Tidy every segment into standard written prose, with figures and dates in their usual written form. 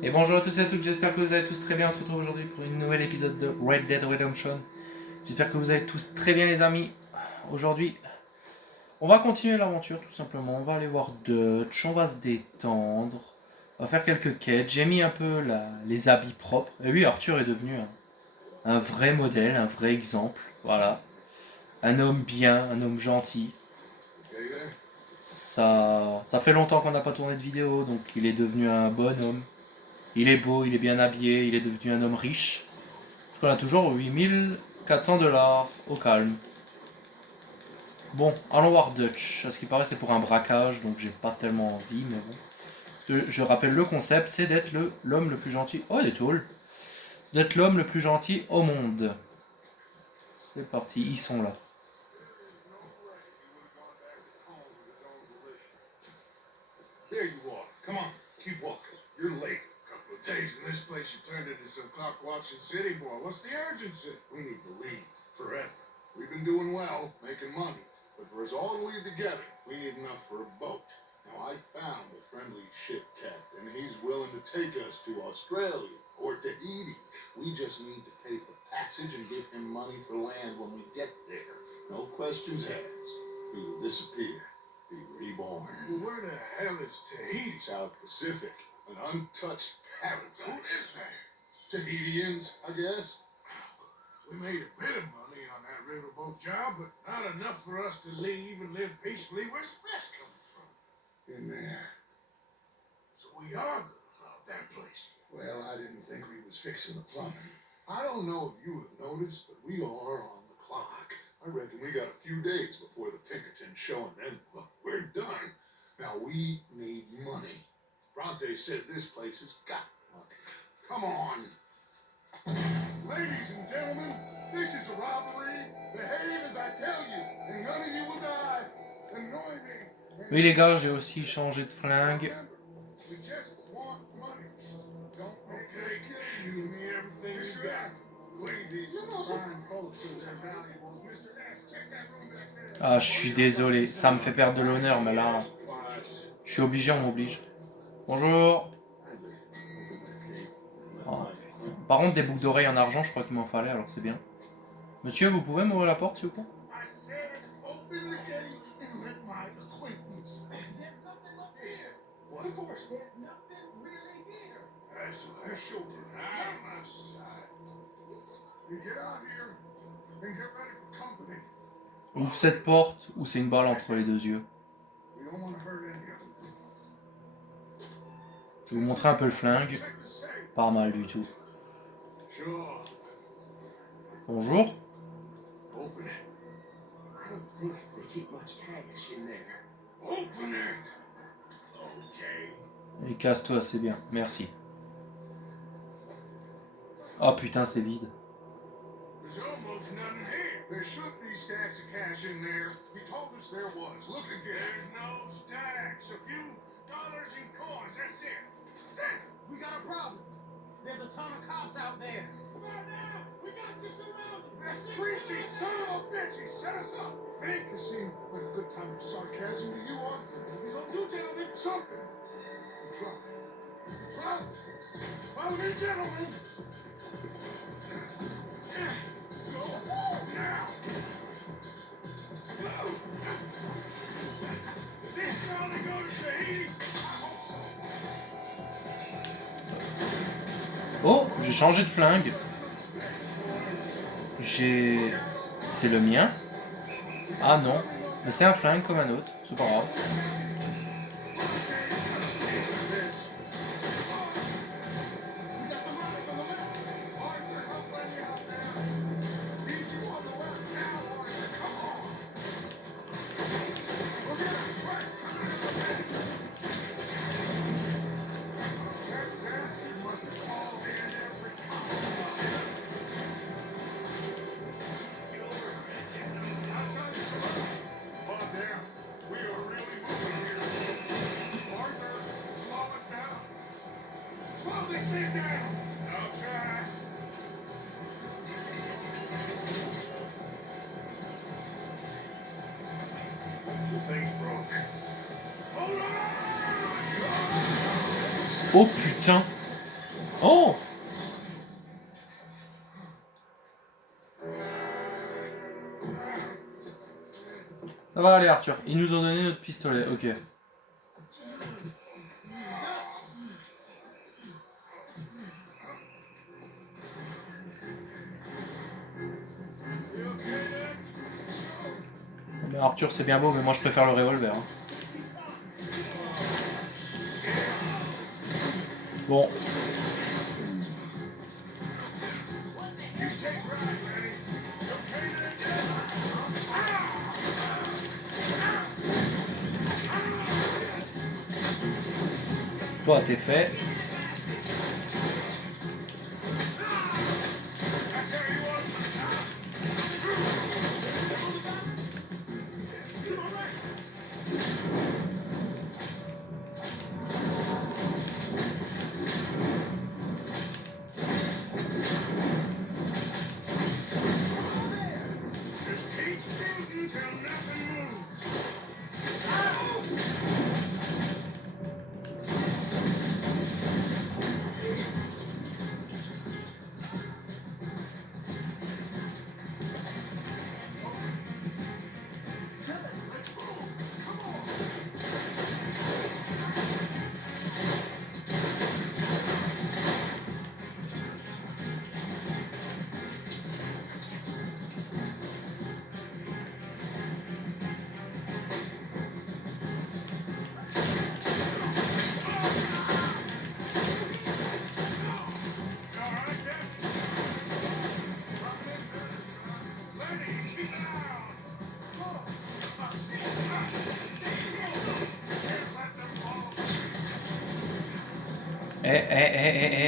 Et bonjour à tous et à toutes, j'espère que vous allez tous très bien. On se retrouve aujourd'hui pour une nouvel épisode de Red Dead Redemption. J'espère que vous allez tous très bien les amis. Aujourd'hui, on va continuer l'aventure tout simplement. On va aller voir Dutch, on va se détendre. On va faire quelques quêtes. J'ai mis un peu les habits propres. Et oui, Arthur est devenu un vrai modèle, un vrai exemple. Voilà. Un homme bien, un homme gentil. Ça fait longtemps qu'on n'a pas tourné de vidéo, donc il est devenu un bon homme. Il est beau, il est bien habillé, il est devenu un homme riche. Parce qu'on a toujours 8400 $ au calme. Bon, allons voir Dutch. À ce qui paraît, c'est pour un braquage, donc j'ai pas tellement envie, mais bon. Je rappelle le concept, c'est d'être l'homme le plus gentil. Oh, des tôles. C'est d'être l'homme le plus gentil au monde. C'est parti, ils sont là. There you are. Come on, keep walking. You're late. Couple of days in this place, you turned into some clock-watching city boy. What's the urgency? We need to leave. Forever. We've been doing well, making money. But for us all to leave together, we need enough for a boat. Now, I found a friendly ship captain. He's willing to take us to Australia or Tahiti. We just need to pay for passage and give him money for land when we get there. No questions asked. We will disappear. Be reborn. Well, where the hell is Tahiti? South Pacific. An untouched paradise. Who is there? Tahitians, I guess. We made a bit of money on that riverboat job, but not enough for us to leave and live peacefully. Where's Stress coming from? In there. So we are good about that place. Well, I didn't think we was fixing the plumbing. I don't know if you have noticed, but we are on the clock. I reckon we got a few days before the Pinkertons show, and then we're done. Now we need money. Bronte said this place has got money. Come on. Ladies and gentlemen, this is a robbery. Behave as I tell you, and none of you will die. Anointing. Oui les gars, j'ai aussi changé de flingue. We just want money. Don't okay, give me everything you got. Ah, je suis désolé, ça me fait perdre de l'honneur, mais là, je suis obligé, on m'oblige. Bonjour. Oh, putain. Par contre, des boucles d'oreilles en argent, je crois qu'il m'en fallait, alors c'est bien. Monsieur, vous pouvez m'ouvrir la porte, s'il vous plaît? Ouvre cette porte ou c'est une balle entre les deux yeux. Je vais vous montrer un peu le flingue. Pas mal du tout. Bonjour. Et casse-toi, c'est bien. Merci. Oh putain, c'est vide. There should be stacks of cash in there. He told us there was. Look again. There's no stacks. A few dollars in coins. That's it. Damn. We got a problem. There's a ton of cops out there. Come on now. We got you surrounded. That's it. Greasy son of a bitch. He set us up. Think it seemed like a good time for sarcasm to you, Arthur. We gonna do, gentlemen, something. We try. We try. Follow me, gentlemen. Oh, j'ai changé de flingue. C'est le mien. Ah non, mais c'est un flingue comme un autre, c'est pas grave. Oh putain. Oh! Ça va aller Arthur, ils nous ont donné notre pistolet, ok. Mais Arthur c'est bien beau mais moi je préfère le revolver. Hein. Bon. Toi t'es fait. Just keep shooting till nothing moves.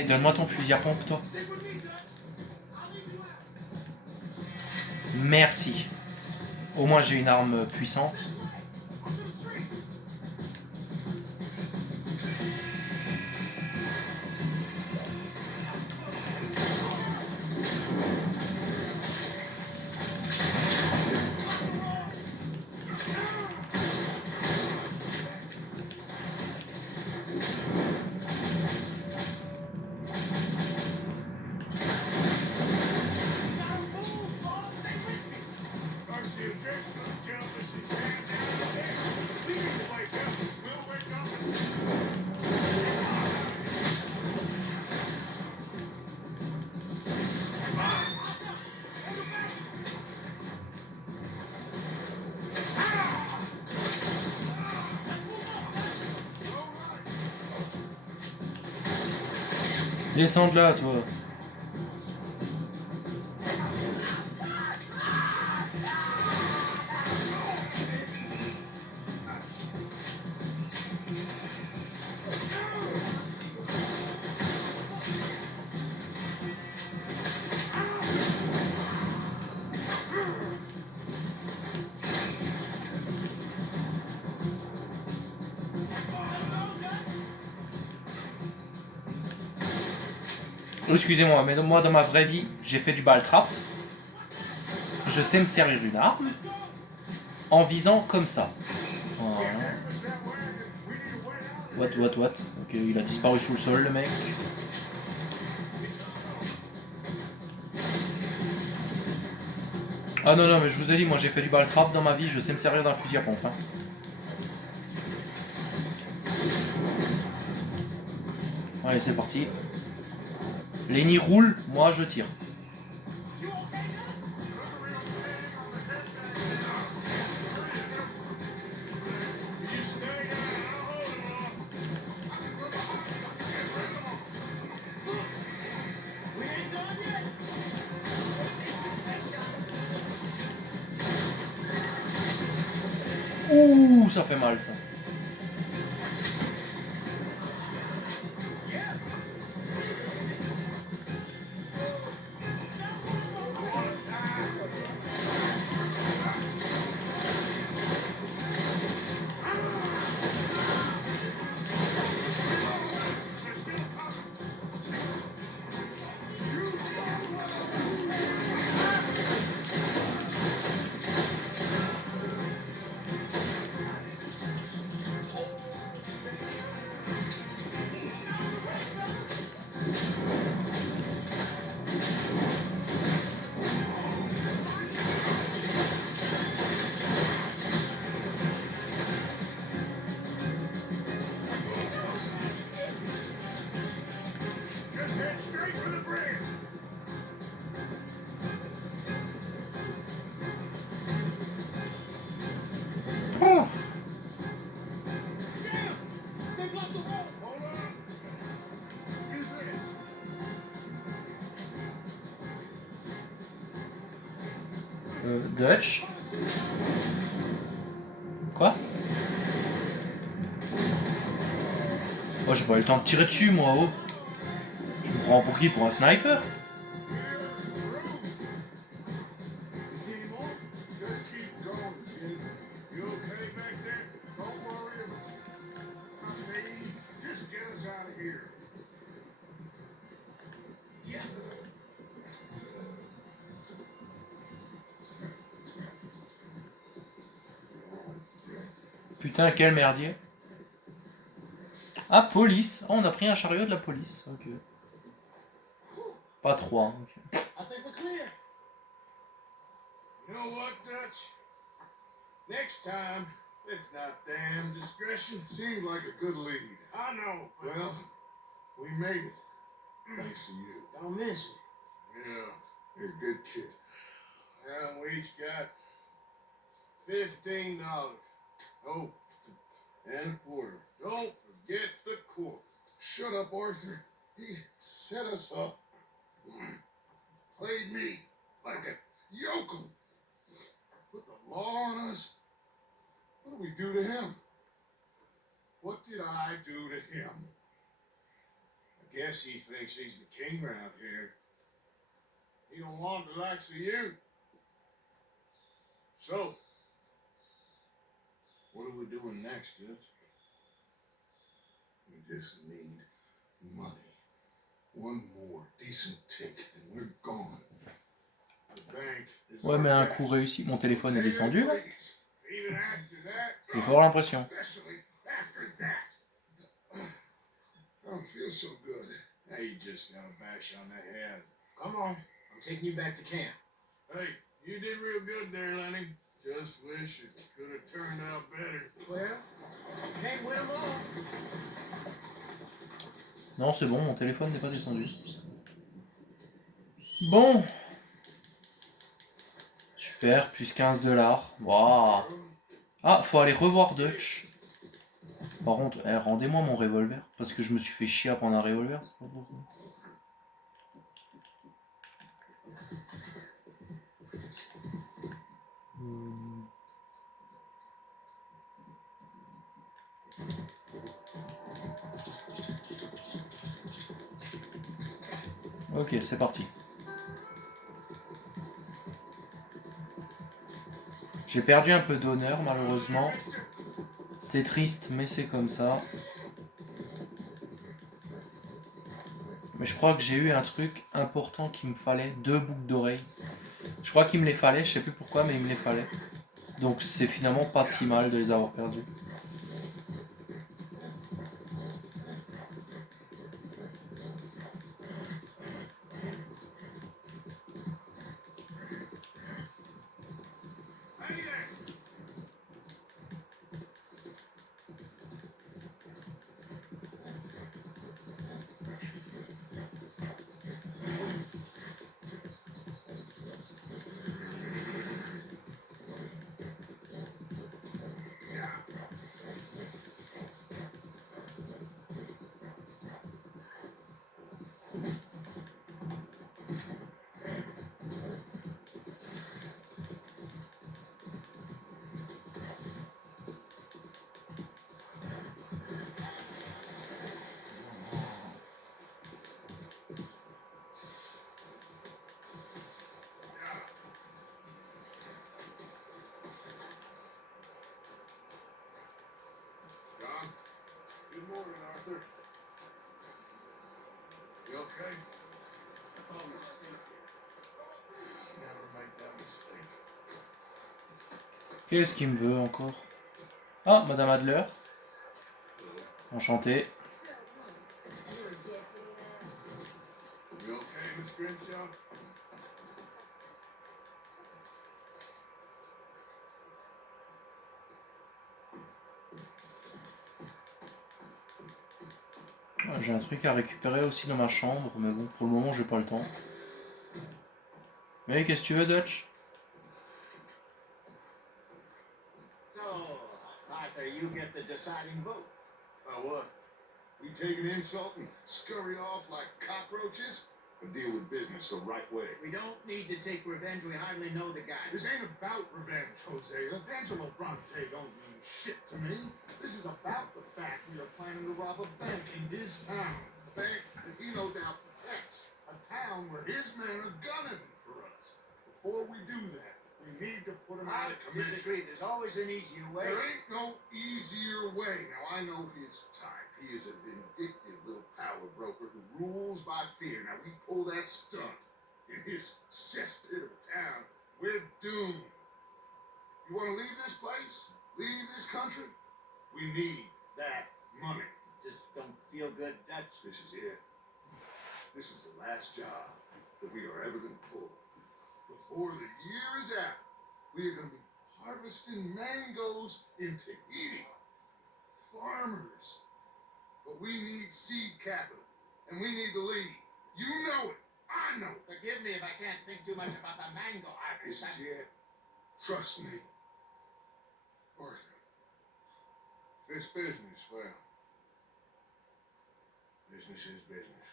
Donne-moi ton fusil à pompe, toi. Merci. Au moins j'ai une arme puissante. Descends de là, toi. Excusez-moi, mais moi dans ma vraie vie, j'ai fait du ball trap. Je sais me servir d'une arme en visant comme ça. Voilà. What? Ok, il a disparu sous le sol, le mec. Ah non, mais je vous ai dit, moi j'ai fait du ball trap dans ma vie, je sais me servir d'un fusil à pompe. Hein. Allez, c'est parti. Lenny roule, moi je tire. Ouh, ça fait mal ça. Dutch. Quoi? Oh, j'ai pas eu le temps de tirer dessus, moi, oh. Je me prends pour qui? Pour un sniper? You see any more? Just keep going, kid. You okay back there? Don't worry about me. Just get us out of here. Yeah. Putain, quel merdier. Ah, police. Oh, on a pris un chariot de la police. Ok. Pas 3. Ok. I think we're clear. You know what, Dutch? Next time, it's not damn discretion. Seemed like a good lead. I know. Well, we made it. Thanks to you. Don't miss it. Yeah, you're a good kid. Well, we each got $15. Oh, and a quarter. Don't forget the quarter. Shut up, Arthur. He set us up. Played me like a yokel. Put the law on us. What did we do to him? What did I do to him? I guess he thinks he's the king around here. He don't want the likes of you. So, what are we doing next, Dutch? We just need money. One more decent tick and we're gone. The bank is Ouais, mais un coup réussi. Mon téléphone est descendu, là. Even after that, J'ai fort l'impression. especially after that. I don't feel so good. Hey, you just got a bash on the head. Come on. I'm taking you back to camp. Hey, you did real good there, Lenny. Just wish it could have turned out better. Well, can't win them all. Non, c'est bon, mon téléphone n'est pas descendu. Bon. Super, plus 15$. Waouh. Ah, faut aller revoir Dutch. Par contre, rendez-moi mon revolver. Parce que je me suis fait chier à prendre un revolver. C'est pas beaucoup. Ok, c'est parti. J'ai perdu un peu d'honneur malheureusement. C'est triste, mais c'est comme ça. Mais je crois que j'ai eu un truc important qu'il me fallait. 2 boucles d'oreilles. Je crois qu'il me les fallait, je sais plus pourquoi, mais il me les fallait. Donc c'est finalement pas si mal de les avoir perdus. Hey there! John, good morning, Arthur. You okay? Never make that mistake. Qu'est-ce qu'il me veut encore? Ah, Madame Adler. Enchanté. You okay, Miss Grimshaw? J'ai un truc à récupérer aussi dans ma chambre, mais bon, pour le moment, j'ai pas le temps. Mais qu'est-ce que tu veux, Dutch? So, Arthur, you get the deciding vote. What? We take an insult and scurry off like cockroaches? and deal with business the right way. We don't need to take revenge. We hardly know the guy. This ain't about revenge, Hosea. Angelo Bronte don't mean shit to me. This is about the fact we are planning to rob a bank in his town. A bank that he no doubt protects. A town where his men are gunning for us. Before we do that, we need to put him out I of commission. disagree. There's always an easier way. There ain't no easier way. Now, I know his type. He is a vindictive little power broker who rules by fear. Now, we pull that stunt in his cesspit of a town, we're doomed. You want to leave this place? Leave this country? We need that money. Just don't feel good, Dutch. This is it. This is the last job that we are ever going to pull. Before the year is out, we are going to be harvesting mangoes in Tahiti. Farmers. But we need seed capital, and we need to lead. You know it. I know it. Forgive me if I can't think too much about the mango This harvest. is it. Trust me. Arthur. If it's business, well, business is business.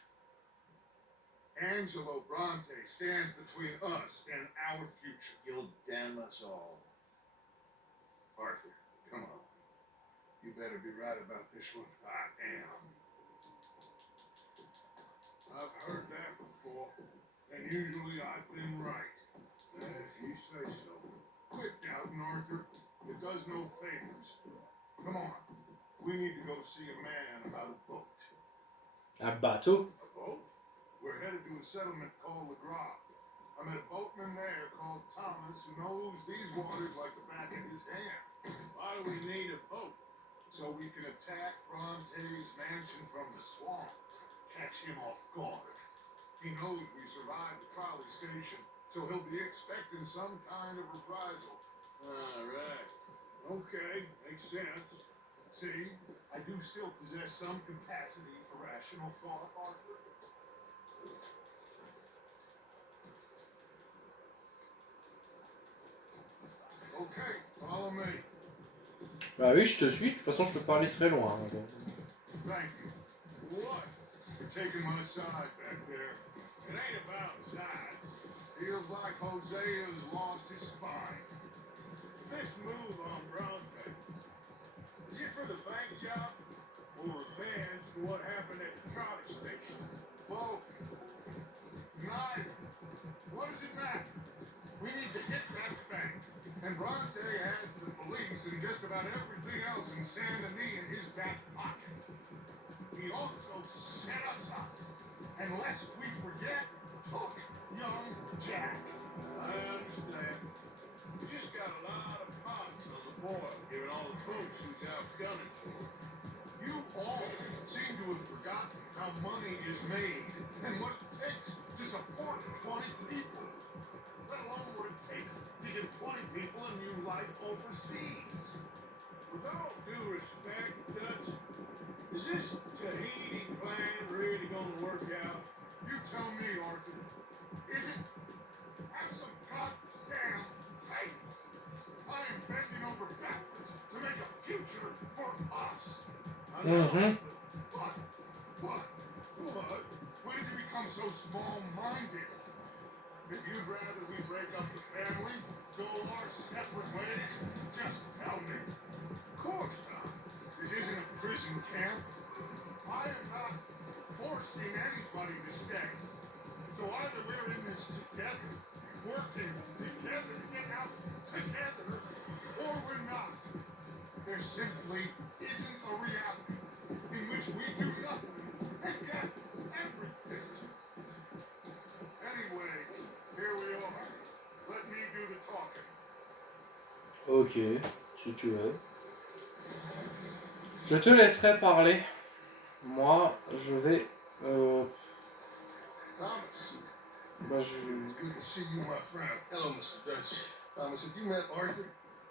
Angelo Bronte stands between us and our future. You'll damn us all. Arthur, come on. You better be right about this one. I am. I've heard that before, and usually I've been right. If you say so. Quit doubting, Arthur. It does no favors. Come on. We need to go see a man about a boat. Un bateau? A boat? We're headed to a settlement called Le Gras. I met a boatman there called Thomas who knows these waters like the back of his hand. Why do we need a boat? So we can attack Bronte's mansion from the swamp. Catch him off guard. He knows we survived the trolley station, so he'll be expecting some kind of reprisal. All right. Okay, makes sense. See, I do still possess some capacity for rational thought, Arthur. Okay, follow me. Bah oui, je te suis. De toute façon, je peux pas aller très loin. Donc. Thank you. What? You're taking my side back there. It ain't about sides. Feels like Hosea's lost his spine. This move on Bronte, is it for the bank job or revenge for what happened at the trolley station? Both. Neither. What does it matter? We need to hit that bank. And Bronte has the police and just about everything else in Saint Denis in his back pocket. He also set us up. And lest we forget, took young Jack. I understand. We just got a lot of pots on the boil, given all the folks who's out gunning for us. You all seem to have forgotten how money is made and what it takes to support 20 people. Let alone what it takes to give 20 people a new life overseas. With all due respect, Dutch, is this Tahiti plan really gonna work out? You tell me, Arthur. Is it? Have some goddamn faith. I am bending over backwards to make a future for us. I know. What? When did you become so small-minded? If you'd rather we break up the family, go our separate ways, just tell me. Of course not. This isn't a prison camp. I am not forcing anybody to stay. So either we're in this together, working together to get out together, or we're not. There simply isn't a reality in which we do nothing and get everything. Anyway, here we are. Let me do the talking. Ok, si tu veux. Je te laisserai parler. Moi, je vais... Thomas, Bah, je... it's good to see you, my friend. Hello, Mr. Dutch. Thomas, have you met Arthur?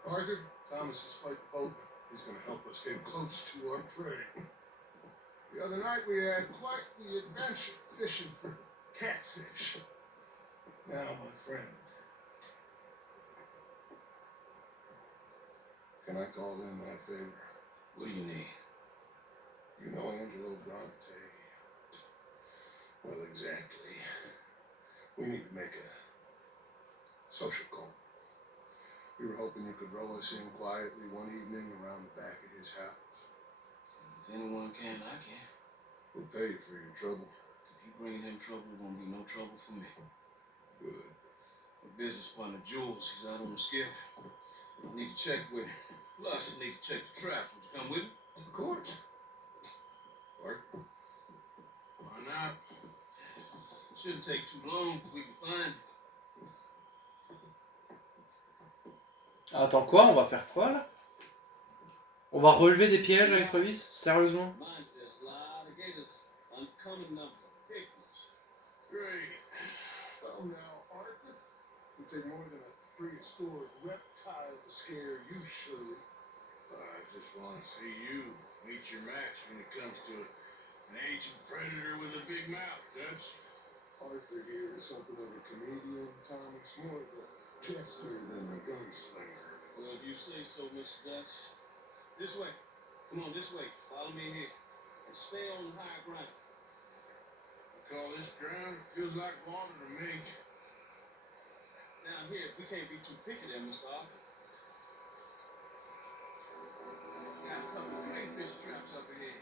Arthur? Thomas is quite the boatman. He's going to help us get close to our prey. The other night we had quite the adventure fishing for catfish. Now, my friend, can I call in that favor? What do you need? You know Angelo Bronte? Well, exactly. We need to make a social call. We were hoping you could row us in quietly one evening around the back of his house. If anyone can, I can. We'll pay you for your trouble. If you bring him trouble, it won't be no trouble for me. Good. My business partner, Jules, he's out on the skiff. I need to check with him. Plus, I need to check the traps. Would you come with me? Of course. Arthur. Why not? Shouldn't take too long if we can find it. Attends, quoi? On va faire quoi là? On va relever des pièges avec Revis? Sérieusement? Mind there's a lot of gators. Uncommon number. Big ones. Great. Well now, Arthur, it would take more than a prehistoric reptile to scare you, surely. I just want to see you meet your match when it comes to an ancient predator with a big mouth, Dutch. Arthur here is something of a comedian, Thomas, more of a jester than a gunslinger. Well, if you say so, Mr. Dutch. This way. Come on, this way. Follow me here. And stay on the high ground. I call this ground, feels like water to me. Down here, we can't be too picky there, Mr. Arthur. Got a couple of crayfish traps up ahead.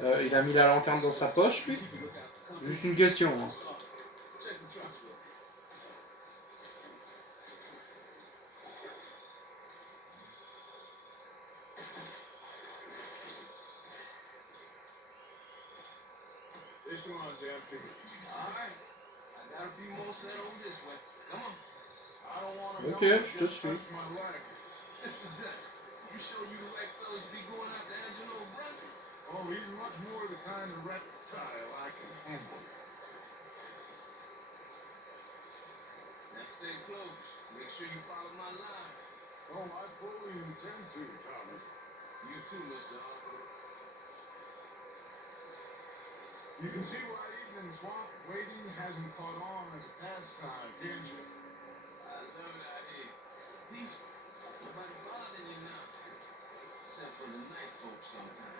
Il a mis la lanterne dans sa poche, lui? Juste une question. Hein. Check the traps, look. This one's empty. All right. I got a few more set over this way. Come on. I don't want to Ok, know je te suis. touch my leg. Mr. Dutch, you sure you the right fellas to be going after Angelo Brunson? Oh, he's much more the kind of reptile I can handle. Now stay close. Make sure you follow my line. Oh, I fully intend to, Thomas. You too, Mr. Arthur. You can see why even swamp wading hasn't caught on as a pastime, can't you? I love it out here. Peaceful. Nobody bothering you now. Except for the night folk sometimes.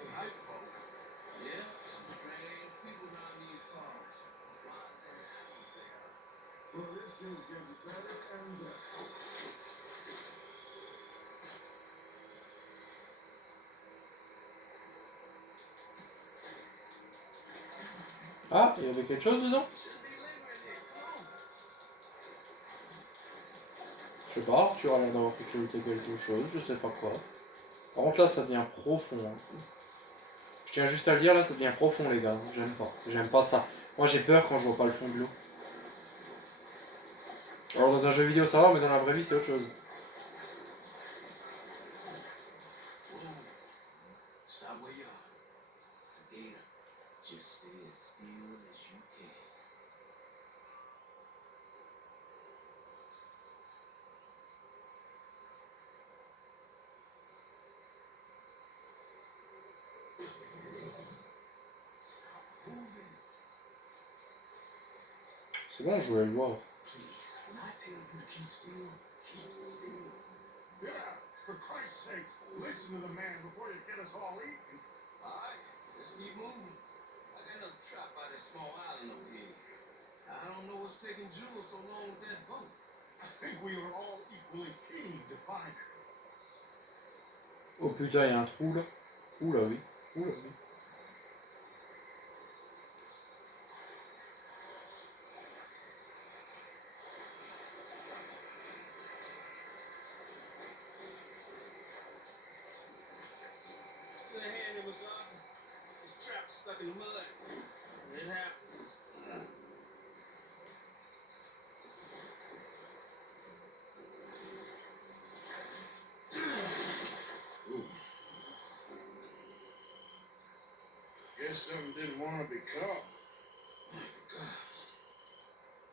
The night folk. Yeah, some strange people down these cars. Why the animals they are. Well, this just gets better and better. Ah, il y avait quelque chose dedans? Should be lingering here. Come on. Je sais pas, tu as l'air d'avoir sécurité quelque chose, je sais pas quoi. Par contre là ça devient profond. Hein. Je tiens juste à le dire, là ça devient profond les gars, j'aime pas ça. Moi j'ai peur quand je vois pas le fond de l'eau. Alors dans un jeu vidéo ça va, mais dans la vraie vie c'est autre chose. Stop where you are. It's a gator. Just stay as still as you can. Stop moving. C'est bon, je voulais le voir. Please, when I tell you to keep still, keep still. Yeah, for Christ's sakes, listen to the man before you get us all eaten. All right, let's keep moving. I got another trap by that small island over here. I don't know what's taking Jules so long with that boat. I think we are all equally keen to find it. Oh putain, il y a un trou là. Oula oui. Oula oui. Good hand, it was this trap stuck in the mud. It happens. Guess something didn't want to be caught. My gosh.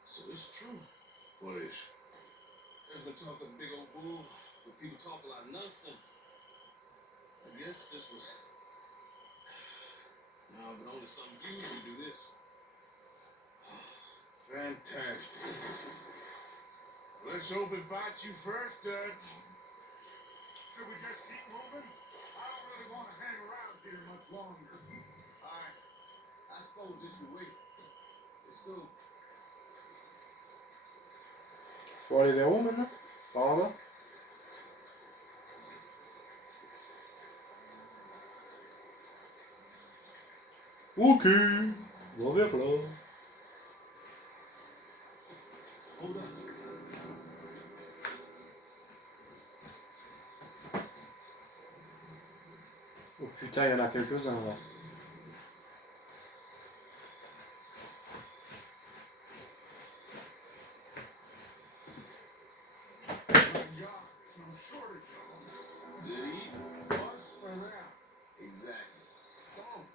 So it's true. What is? There's been talk of a big old bull, but people talk a lot of nonsense. I guess this was. No, but only some usually do this. Fantastic. Let's hope it bites you first, Dutch. Should we just keep moving? I don't really want to hang around here much longer. Alright. I suppose just you wait. Let's go. Faut aller vers où maintenant? Par là-bas? Ok, on va vers là. Hold up. Oh putain, il y en a quelques-uns là. Thank God, no shortage of them. Good evening. Us or them? Exactly. Come on.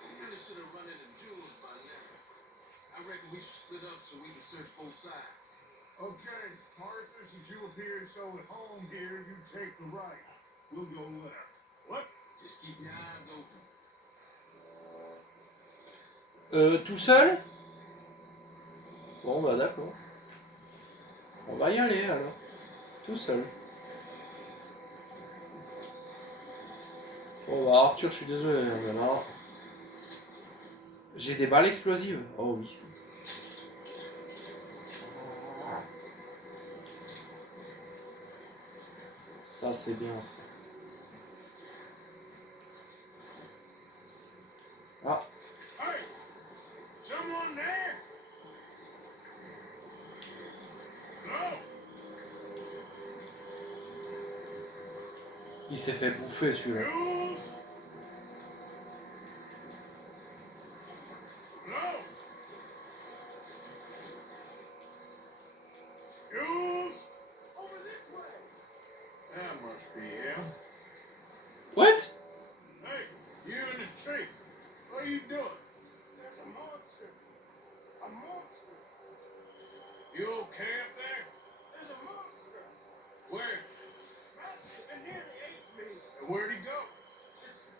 We really should have run into Jules by now. I reckon we should split up so we can search both sides. Okay, Martha, since you appeared so at home here, you take the right. We'll go left. What? Just keep your eyes open. Tout seul? Bon bah d'accord. On va y aller alors. Tout seul. Bon bah Arthur, je suis désolé, mais là... J'ai des balles explosives. Oh oui. Ça c'est bien ça. Ah, Hey! Someone there? No! il s'est fait bouffer celui-là. Jules? No! Jules? Over this way! That must be him. What? Hey, you in the tree. What are you doing? There's a monster. A monster. You okay up there? There's a monster. Where? Massive and nearly ate me. And where'd he go?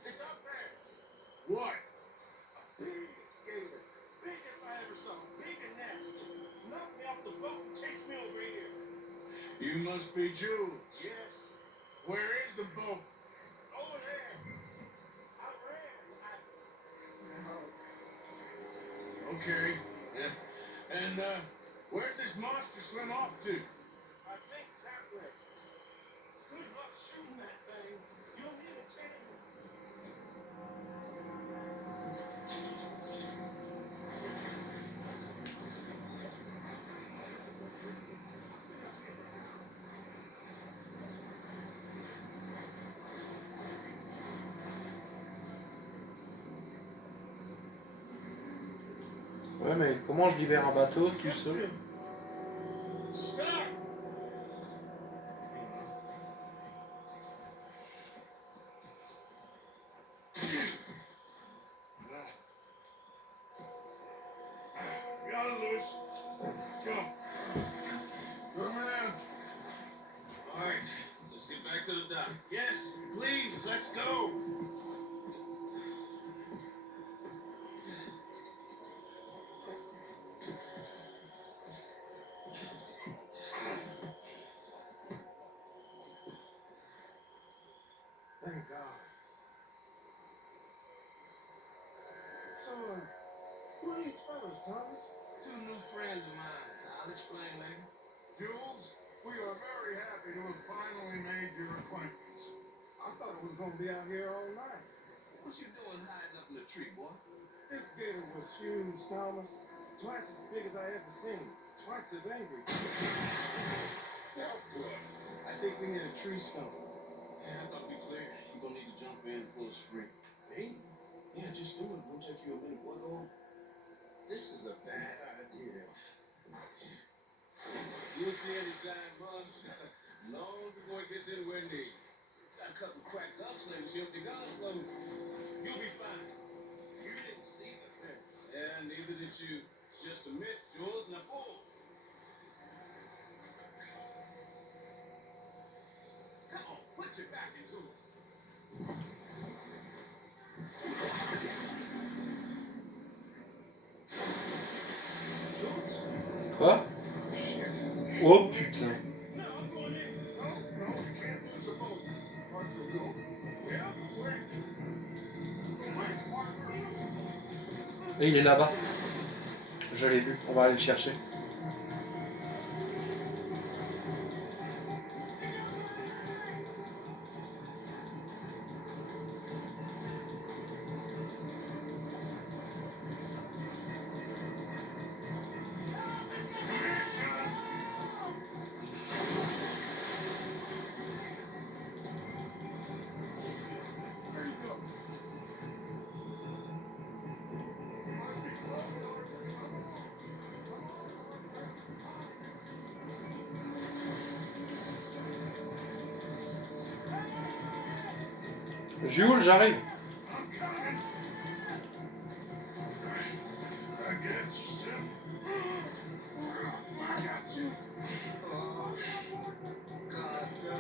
It's up there. What? A big gator. Biggest I ever saw. Big and nasty. Knocked me off the boat and chased me over here. You must be Jules. Yes. Where is the boat? Over there. I ran. Okay. Yeah. And where'd this monster swim off to? I think that way. Good luck shooting that thing. You'll need a tank. Ouais mais comment je libère un bateau tout seul? Stop! Got it loose. Come. Come on. Alright, let's get back to the dock. Yes, please, let's go. Thank God. So, who are these fellas, Thomas? Two new friends of mine. I'll explain later. Jules, we are very happy to have finally made your acquaintance. I thought it was going to be out here all night. What you doing hiding up in the tree, boy? This gator was huge, Thomas. Twice as big as I ever seen. Twice as angry. Yeah, good. I think we hit a tree stump. Yeah, I thought we cleared. You gonna need to jump in and pull us free. Me? Yeah, just do it. Won't take you a minute, boy. Go on. This is a bad idea. You'll see any giant bus long before it gets anywhere near you. Got a couple crack gunslingers here with the guns loaded. You'll be fine. You didn't see the thing. Yeah, neither did you. It's just a myth, Jules. Now pull. Come on, put your back into it. Quoi? Oh putain. No, I'm going in. No, you can't. There's a boat. Arthur, go. Yeah, quick. Quick, Arthur. Et il est là-bas. Je l'ai vu. On va aller le chercher. There you go. Jules, j'arrive. I'm coming. I got you, son. I got you. Oh, God, no.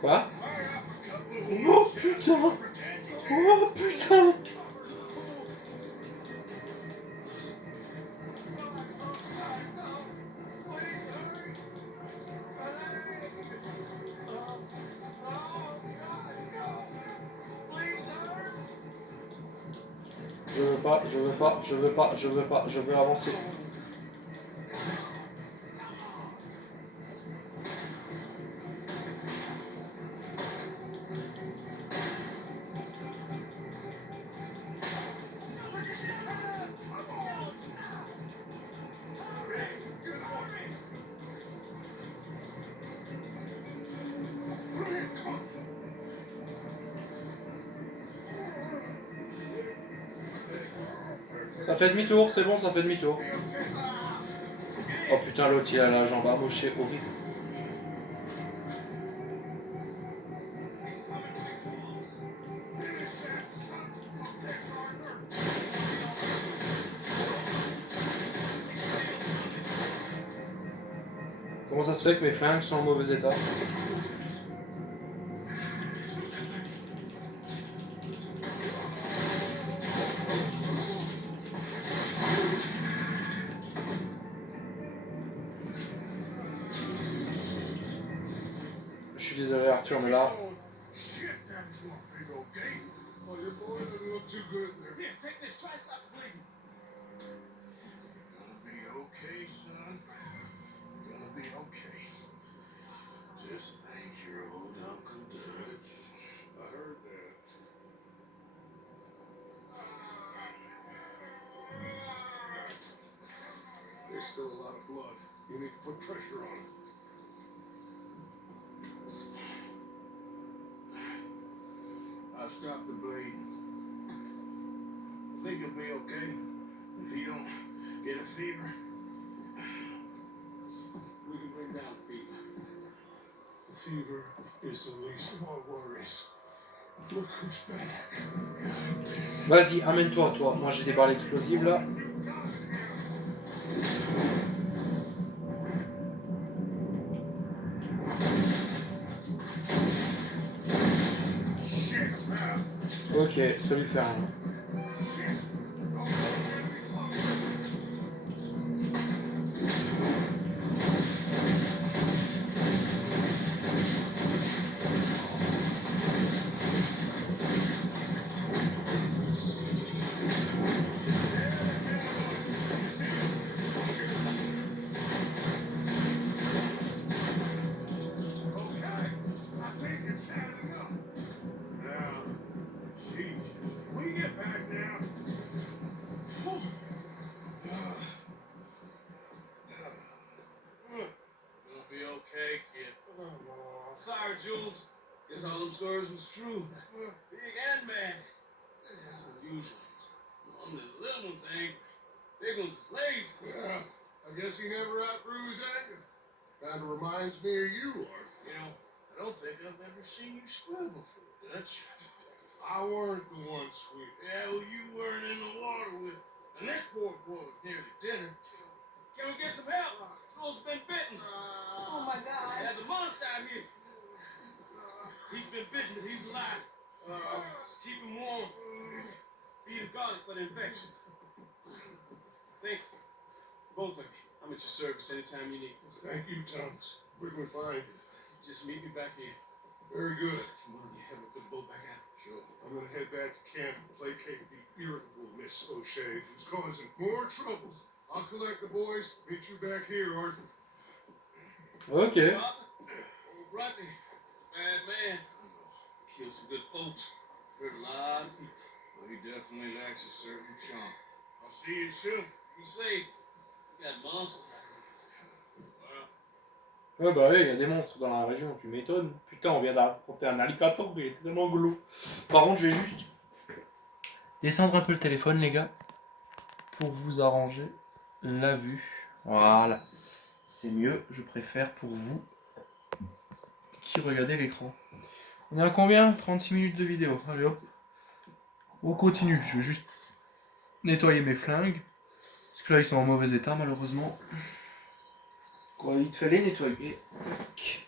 Quoi? Fire off a couple of Oh wounds. putain! Pretend you take Oh putain! Je veux pas, je veux pas, je veux pas, je veux pas, je veux avancer. Ça fait demi-tour, c'est bon, ça fait demi-tour. Oh putain, l'autre il a la jambe amochée, horrible. Comment ça se fait que mes flingues sont en mauvais état? Je suis désolé Arthur, mais là... Shit, that was one big old gate. Oh, your boy doesn't look too good there. Here, take this. Try stop the bleeding. You're gonna be okay, son. You're gonna be okay. Just thank your old Uncle Dutch. I heard that. There's still a lot of blood. You need to put pressure on it. I've stopped the bleed. I think you'll be okay if you don't get a fever. We can bring down the fever. The fever is the least of our worries. Look who's back. God damn it. Vas-y, amène-toi, toi. Moi j'ai des balles explosives là. Ok, ça lui fait rien. Sorry, Jules. Guess all them stories was true. Big and mad. That's unusual. Normally the little ones are angry. Big ones is lazy. Yeah, I guess he never outgrew his anger. Kinda reminds me of you, Arthur. You know, I don't think I've ever seen you squeal before, Dutch. I weren't the one sweet. Yeah, well, you weren't in the water with. And this poor boy here at dinner. Can we get some help? Jules been bitten. Oh my God. There's a monster out here. He's been bitten, but he's alive. Just keep him warm. Feed him garlic for the infection. Think. Both of you. I'm at your service anytime you need. Thank you, Thomas. Where can we find you? Just meet me back here. Very good. Come on, you help me put the boat back out. Sure. I'm gonna head back to camp and placate the irritable Miss O'Shea, who's causing more trouble. I'll collect the boys. Meet you back here, Arthur. Ok. Old Rocky, bad man. Killed some good folks. Hurt a lot of people. Well, he definitely lacks a certain charm. I'll see you soon. Be safe. We got monsters out Ouais, bah ouais, il y a des monstres dans la région, tu m'étonnes. Putain, on vient d'affronter un alligator, il était tellement glauque. Par contre, je vais juste descendre un peu le téléphone, les gars, pour vous arranger la vue. Voilà. C'est mieux, je préfère pour vous qui regardez l'écran. On est à combien? 36 minutes de vidéo. Allez hop. On continue. Je vais juste nettoyer mes flingues. Parce que là, ils sont en mauvais état, malheureusement. On va vite fait les nettoyer. Tac.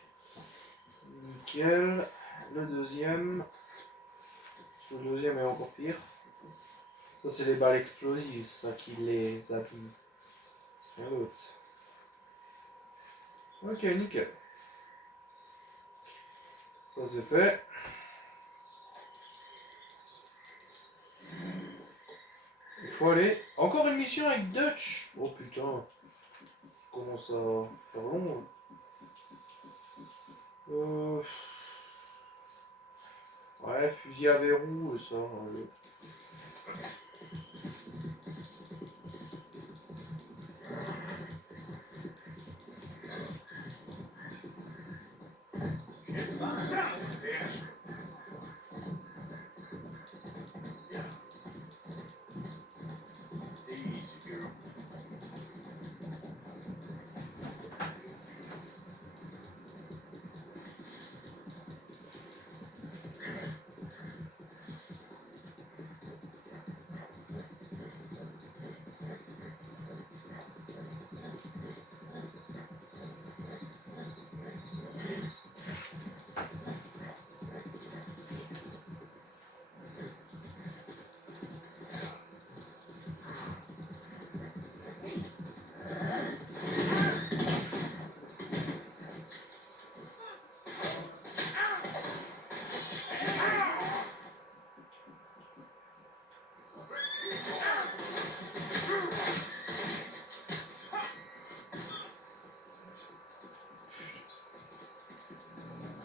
Nickel. Le deuxième. Le deuxième est encore pire. Ça, c'est les balles explosives, ça qui les abîme. Rien d'autre. Ok, nickel. Ça, c'est fait. Il faut aller. Encore une mission avec Dutch. Oh putain. Je commence à faire long. Ouais, fusil à verrou, ça. Yes. Easy, girl.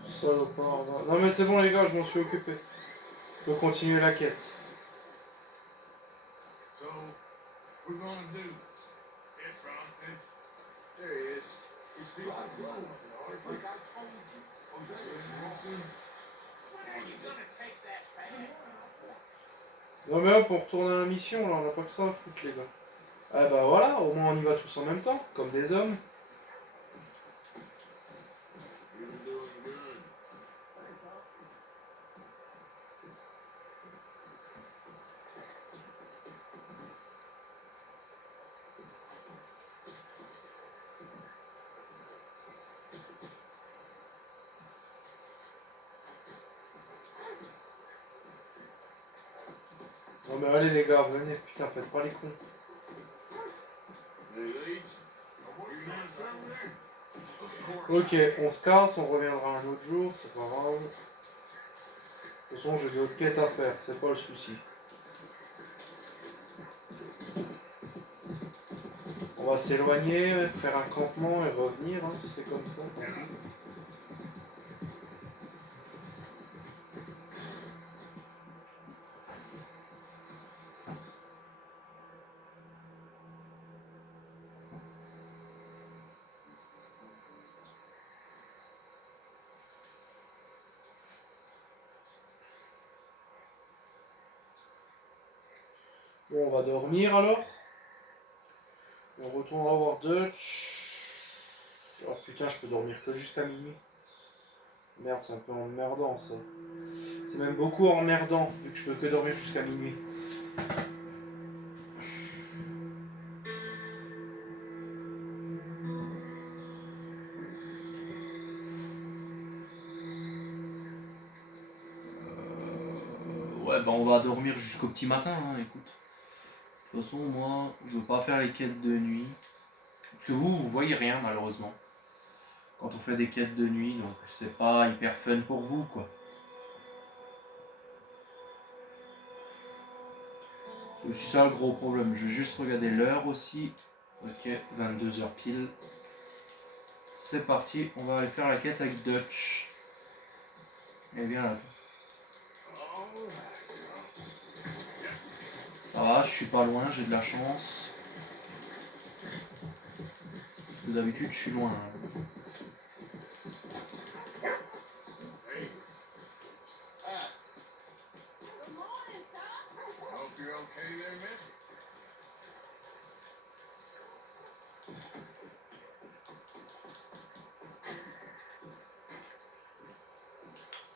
Salopard. Non mais c'est bon les gars, je m'en suis occupé. Je peux continuer la quête. So, we're gonna do this. Yes, Bronte. There he is. He's the odd one, Arthur. Like I told you. Jose Wilson. When are you gonna take that back? Non mais hop, on retourne à la mission là, on n'a pas que ça à foutre les gars. Ah bah voilà, au moins on y va tous en même temps, comme des hommes. You're doing good. Non mais allez les gars, venez, putain, faites pas les cons. Hey, Leeds. You got something there? Of course. Ok, on se casse, on reviendra un autre jour, c'est pas grave. De toute façon, j'ai d'autres quêtes à faire, c'est pas le souci. On va s'éloigner, faire un campement et revenir, hein, si c'est comme ça. Bon, on va dormir alors. On retournera voir Dutch. Oh putain, je peux dormir que jusqu'à minuit. Merde, c'est un peu emmerdant ça. C'est même beaucoup emmerdant, vu que je peux que dormir jusqu'à minuit. Ouais, bah on va dormir jusqu'au petit matin, hein, écoute. De toute façon, moi, je veux pas faire les quêtes de nuit. Parce que vous voyez rien malheureusement. Quand on fait des quêtes de nuit, donc c'est pas hyper fun pour vous quoi. C'est aussi ça le gros problème. Je vais juste regarder l'heure aussi. Ok, 22h pile. C'est parti, on va aller faire la quête avec Dutch. Et viens là. Ça va, je suis pas loin, j'ai de la chance. Parce que d'habitude je suis loin. Hey, Good morning, son. I hope you're okay there, miss.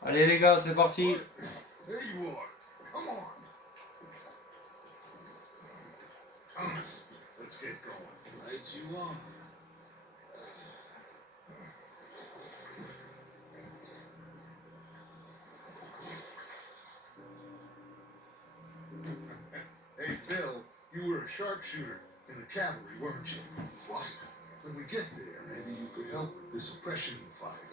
Allez les gars, c'est parti. There you are. Come on. Thomas, let's get going. Right you are. Hey, Bill, you were a sharpshooter in the cavalry, weren't you? What? When we get there, maybe you could help with the suppression fight.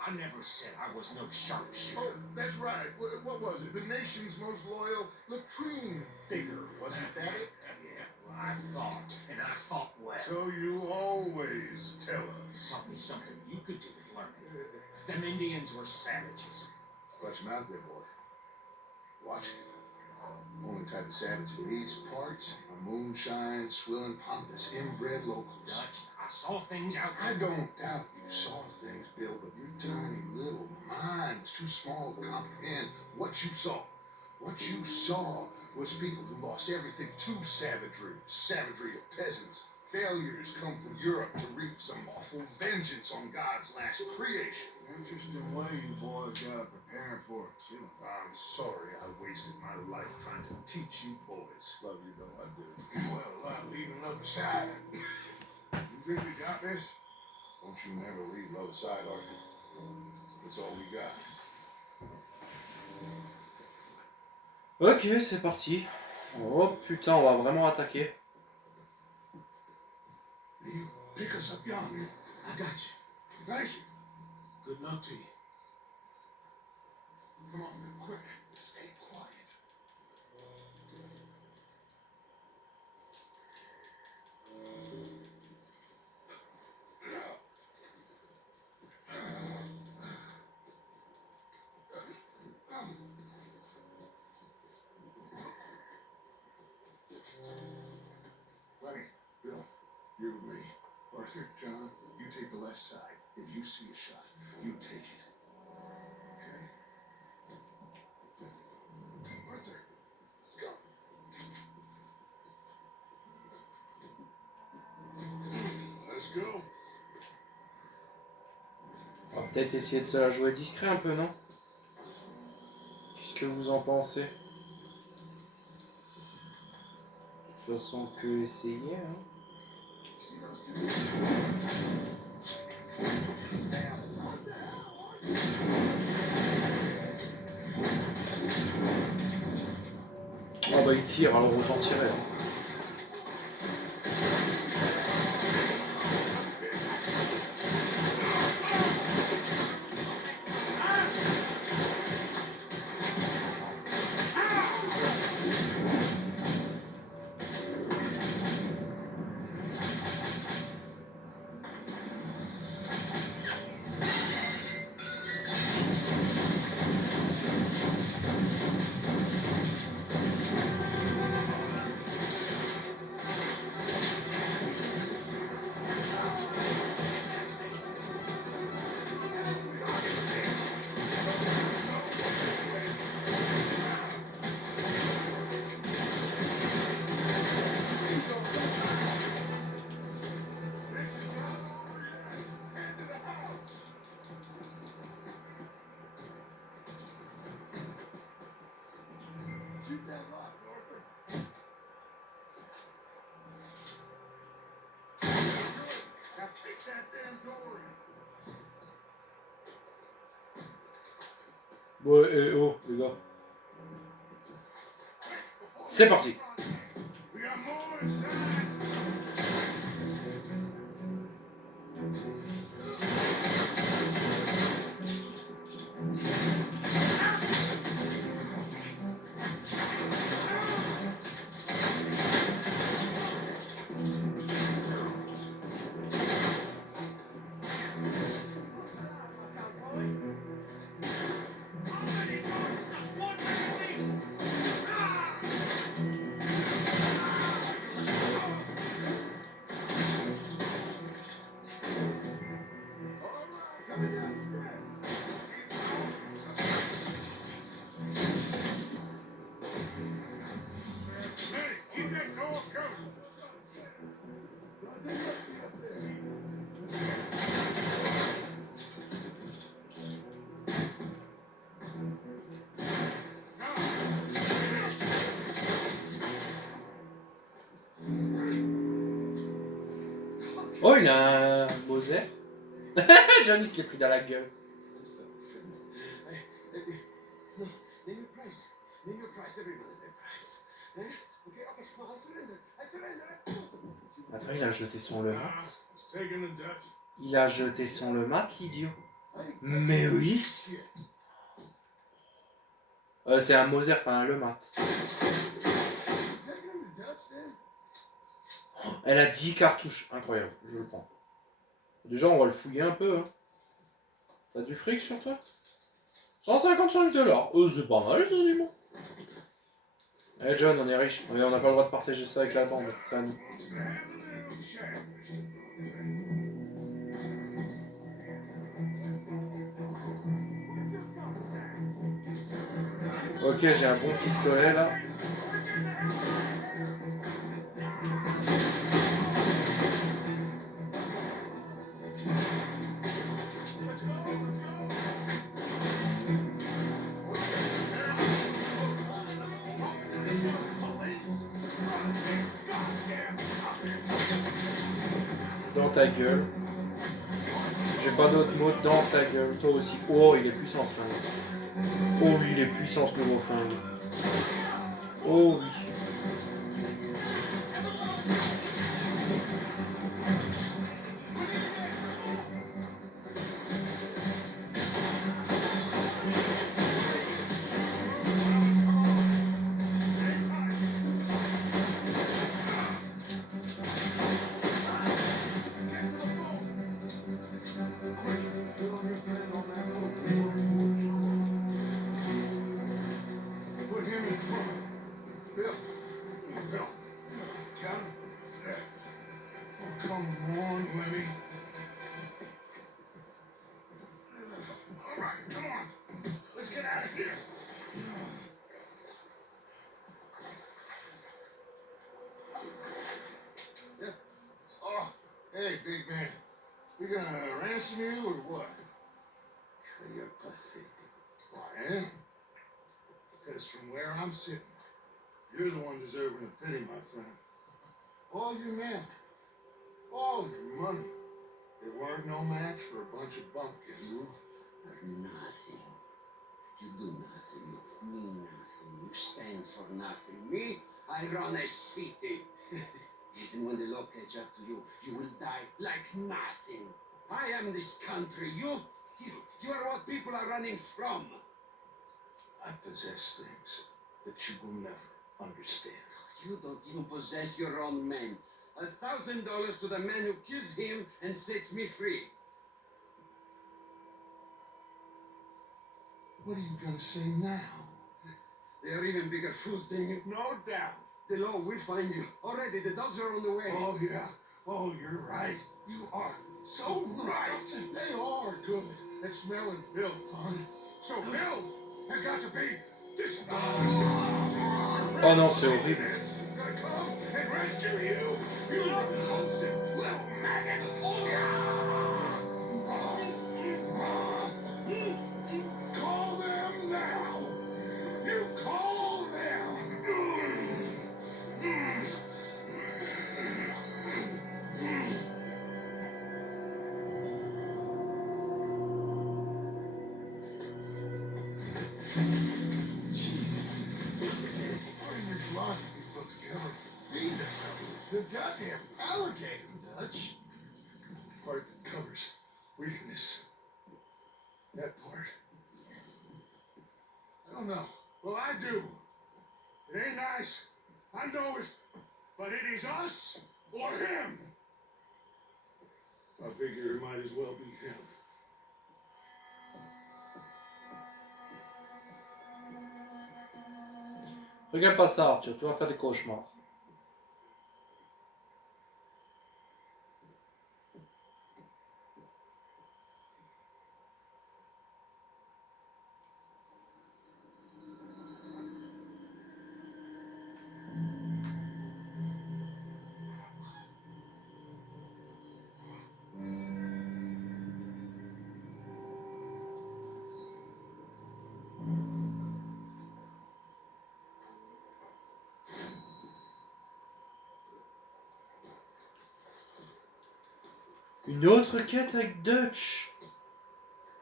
I never said I was no sharpshooter. Oh, that's right. What was it? The nation's most loyal latrine digger, wasn't that it? Yeah, well, I fought, and I fought well. So you always tell us. Taught me something you could do with learning. Them Indians were savages. Watch your mouth there, boy. Watch it. Only type of savage in these parts are moonshine, swilling, pompous, inbred locals. Dutch, I saw things out I there. don't doubt you saw things, Bill, but your tiny little mind was too small to comprehend what you saw. What you saw was people who lost everything to savagery. Savagery of peasants. Failures come from Europe to reap some awful vengeance on God's last creation. Interesting way you boys got preparing for it, too. I'm sorry I wasted my life trying to teach you boys. Love you though, I do. Well, leaving love aside. You think we got this? Don't you never leave love aside, Arthur. That's all we got. Ok, c'est parti. Oh putain, on va vraiment attaquer. You pick us up yonder. I got you. Thank you. Good luck to you. Come on, quick. Stay quiet. Lenny, Bill, you with me. Arthur, John, you take the left side. If you see a shot, you take it. Okay? Arthur, let's go. Let's go. On va peut-être essayer de se la jouer discret un peu, non? Qu'est-ce que vous en pensez? De toute façon, que essayer, hein. See those two? Ah bah il tire, alors autant tirer. Hein. Shoot that lock, Arthur. Now take that damn door in. Ouais, et oh, les gars. C'est parti. We got more inside. Oh, il a un Moser. Johnny se l'est pris dans la gueule. I'm sorry, friend. No, name your price. Name your price, everybody, their price. Okay, okay, no, I surrender. Attends, il a jeté son le Nah, mat. it's taking the Dutch. Il a jeté son le mat, l'idiot. I ain't Mais touching oui. shit. C'est un Moser, pas un le mat. Taking the Dutch, then? Elle a 10 cartouches. Incroyable, je le prends. Déjà, on va le fouiller un peu. Hein. T'as du fric sur toi 155 $. C'est pas mal, ça, dis-moi. Allez, John, on est riche. On n'a pas le droit de partager ça avec la bande. C'est à nous. Ok, j'ai un bon pistolet là. Dans ta gueule. J'ai pas d'autre mot, dans ta gueule. Toi aussi. Oh, il est puissant ce flingue. Oh oui, il est puissant ce nouveau flingue. Oh oui. Put him in front. Bill. Bill. Count him. There. Oh, come on, Lemmy. All right, come on. Let's get out of here. Yeah. Oh, Hey, big man. We gonna ransom you or what? you're pathetic. I am. Because from where I'm sitting, you're the one deserving of pity, my friend. All your men, all your money, it weren't no match for a bunch of bumpkins. You are nothing. You do nothing. You mean nothing. You stand for nothing. Me, I run a city. And when the law catch up to you, you will die like nothing. I am this country. You are what people are running from. I possess things that you will never understand. You don't even possess your own men. $1,000 to the man who kills him and sets me free. What are you gonna say now? They are even bigger fools than you. No doubt. The law will find you. Already, the dogs are on the way. Oh, yeah. Oh, you're right. You are so right. They are good at smelling filth, hon. So filth has got to be this. Oh non, c'est horrible. Gonna come and rescue you. You repulsive little maggot. Call them now. You call them. Jesus. What in your philosophy books can ever feed the goddamn alligator, Dutch? Part that covers weakness. That part. I don't know. Well, I do. It ain't nice. I know it. But it is us or him. I figure it might as well be him. Regarde pas ça, Arthur, tu vas faire des cauchemars. Une autre quête avec Dutch.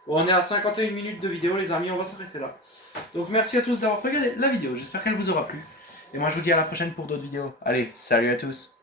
Bon, on est à 51 minutes de vidéo les amis, on va s'arrêter là. Donc merci à tous d'avoir regardé la vidéo, j'espère qu'elle vous aura plu. Et moi je vous dis à la prochaine pour d'autres vidéos. Allez, salut à tous.